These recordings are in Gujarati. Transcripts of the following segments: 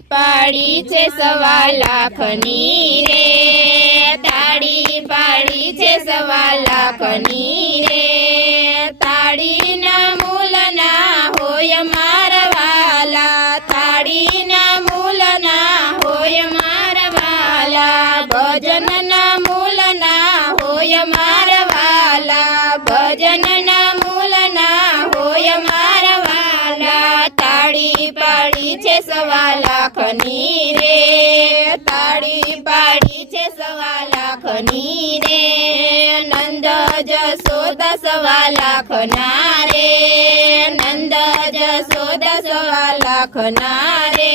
પાડી છે 1.25 લાખની રે, તાળી પાડી છે 1.25 લાખની રે, તાળીના મૂલના હોય મારા વાલા, તાળીના મૂલના હોય મારા વાલા, ભજનના મૂલના હોય મારા વાલા, ભજનના મૂલના હોય મારા વાલા, તાળી પાડી છે 1.25 લાખની રે, તાળી પાડી છે 1.25 લાખની રે, નંદ જશોદા 1.25 લાખના રે, નંદ જશોદા 1.25 લાખના રે,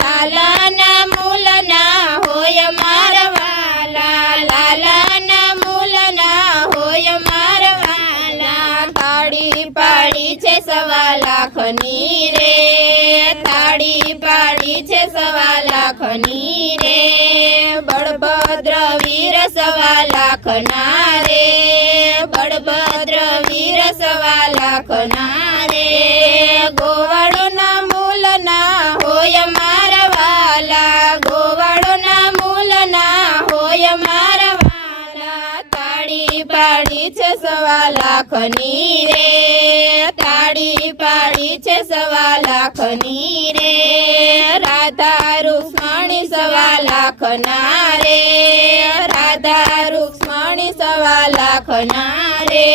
લાલાના મૂલના હોય મારા વાલા, લાલાના મૂલના હોય મારા વાલા, તાળી પાડી છે 1.25 લાખની રે, તાળી પાડી છે 1.25 લાખની રે, બળભદ્ર વીર 1.25 લાખના રે, બળભદ્ર વીર 1.25 લાખના રે, ગોવાળોના મૂલના હોય મારા વાલા, ગોવાળોના મૂલના હોય મારા વાલા, તાળી પાડી છે 1.25 લાખની રે, તાળી પાડી છે 1.25 લાખની રે, રાધા રૂક્ષ્મણી 1.25 લાખના રે, રાધા રૂક્ષ્મણી 1.25 લાખના રે,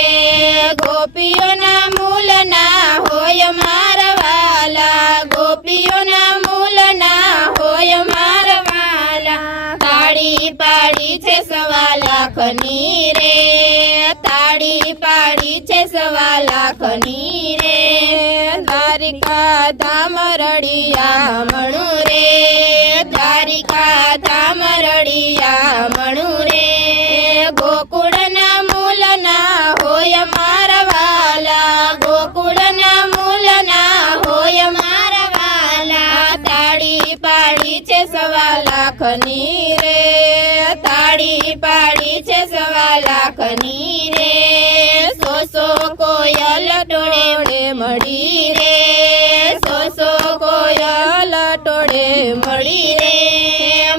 ગોપીઓના મૂલના હોય મારા વાલા, ગોપીઓના મૂલના હોય મારા વાલા, તાળી પાડી છે 1.25 લાખની રે, તાળી પાડી છે 1.25 લાખની રે, દ્વારિકા ધામ રળિયા મણુ રે, દ્વારિકા ધામ રળિયા મણુ રે, ગોકુળના મૂલના હોય મારા વાલા, ગોકુળના મૂલના હોય મારા વાલા, તાળી પાડી છે 1.25 લાખની રે, તાળી પાડી છે 1.25 લાખની રે, સો કોયલ ટોળે મળી રે, સો કોયલ ટોળે મળી રે,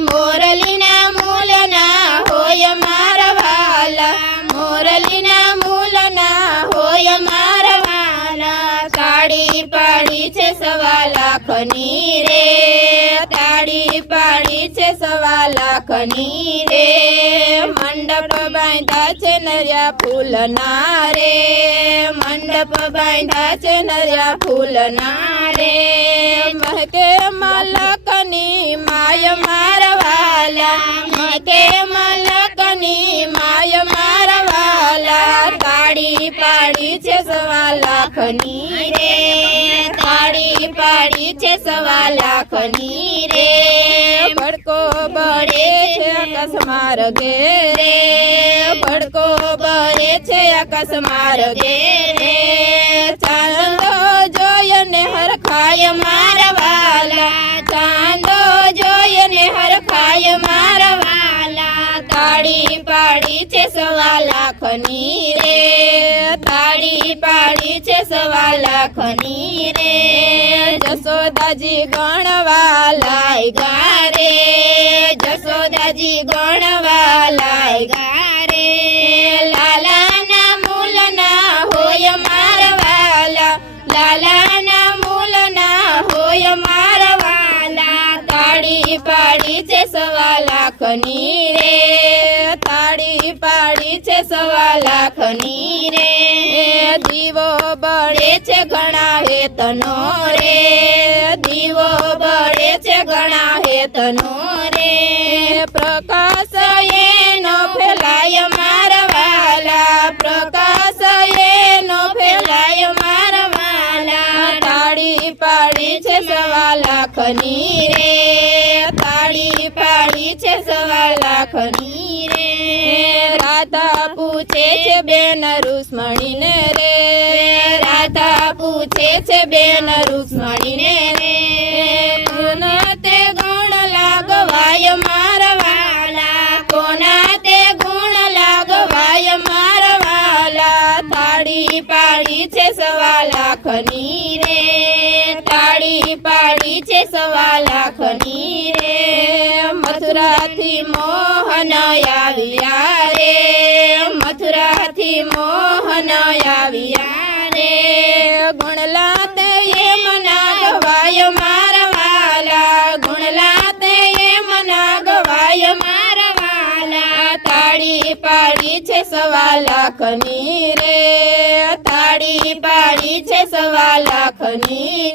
મોરલીના મૂલના હોય મારા વાલા, મોરલીના મૂલના હોય મારા વાલા, તાળી પાડી છે 1.25 લાખની રે, તાળી પાડી છે 1.25 લાખની રે, મંડપ બાંધ્યા છે નર્યા ફૂલના રે, મંડપ બાંધ્યા છે નર્યા ફૂલના રે, મહકે મલકની માય મારા વાલા, મહકે મલકની માય મારા વાલા, તાળી પાડી છે 1.25 લાખની રે, તાળી પાડી છે 1.25 લાખની રે, ભડકો બળે છે આકાશ માર્ગે રે, ભડકો બળે છે આકાશ માર્ગે રે, ચાંદો જોઈને હરખાય મારા વાલા, ચાંદો જોઈને હરખાય મારા વાલા, તાળી પાડી છે 1.25 લાખની રે, તાળી પાડી છે 1.25 લાખની રે, જશોદાજી ગણવા લાગ્યા રે, જશોદાજી ગણવા લાગ્યા રે, લાલાના મૂલના હોય મારા વાલા, લાલાના મૂલના હોય મારા વાલા, તાળી પાડી છે 1.25 લાખની રે, તાળી પાડી છે 1.25 લાખની રે, દીવો બળે છે ઘણા હેતનો રે, દીવો બળે છે ઘણા હેતનો રે, પ્રકાશ એનો ફેલાય મારા વાલા, પ્રકાશ એનો ફેલાય મારા વાલા, તાળી પાડી છે 1.25 લાખની રે, તાળી પાડી છે 1.25 લાખની રે, રાધા પૂછે છે બેન રૂક્ષ્મણીને રે, રાધા પૂછે છે બેન રૂક્ષ્મણીને રે, કોના તે ગુણ લાગવાય મારા વાલા, કોના તે ગુણ લાગવાય મારા વાલા, તાળી પાડી છે 1.25 લાખની રે, તાળી પાડી છે 1.25 લાખની રે મથુરાથી મોહન આવ્યા રે મથુરાથી મોહન આવ્યા રે ગુણલા તે મના ગવાય મારા વાલા ગુણલા તે મના ગવાય મારા વાલા તાળી પાડી છે 1.25 લાખની રે તાળી પાડી છે 1.25 લાખની